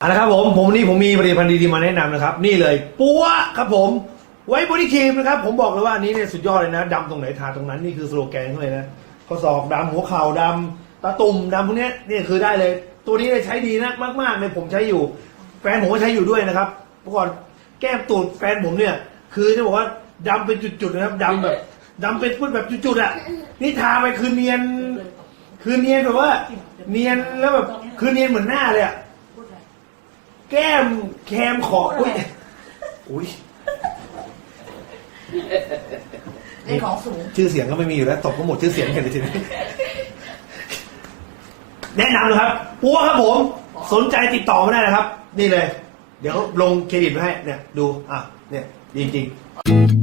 เอาละครับผมผมนนี้ผมมีผลิตภัณฑ์ดีๆมาแนะนำนะครับ นี่เลยปัวครับผม ไว้บอดี้ครีมนะครับ ผมบอกเลยว่าอันนี้เนี่ยสุดยอดเลยนะดำตรงไหนทาตรงนั้นนี่คือสโลแกนเขาเลยนะข้อศอกดำหัวเข่าดำตาตุ่มดำพวกเนี้ยนี่คือได้เลย ตัวนี้เนี่ยใช้ดีนะมากๆเลยผมใช้อยู่ แฟนผมก็ใช้อยู่ด้วยนะครับเมื่อก่อนแก้มตูดแฟนผมเนี่ย คือจะบอกว่าดำเป็นจุดๆนะครับดำแบบดำเป็นพุดแบบจุดๆอะนี่ทาไปคือเนียน คือเนียนแบบว่า เนียนแล้วแบบคือเนียนเหมือนหน้าเลยอะ แก้มแคมขอบอุ้ยอุ้ยเล่นของสูงชื่อเสียงก็ไม่มีอยู่แล้วตบก็หมดชื่อเสียงกันเลยทีนี้แนะนำเลยครับปัวครับผม สนใจติดต่อมาได้นะครับ นี่เลย เดี๋ยวลงเครดิตไว้ให้เนี่ย ดูอะเนี่ยดีจริงๆ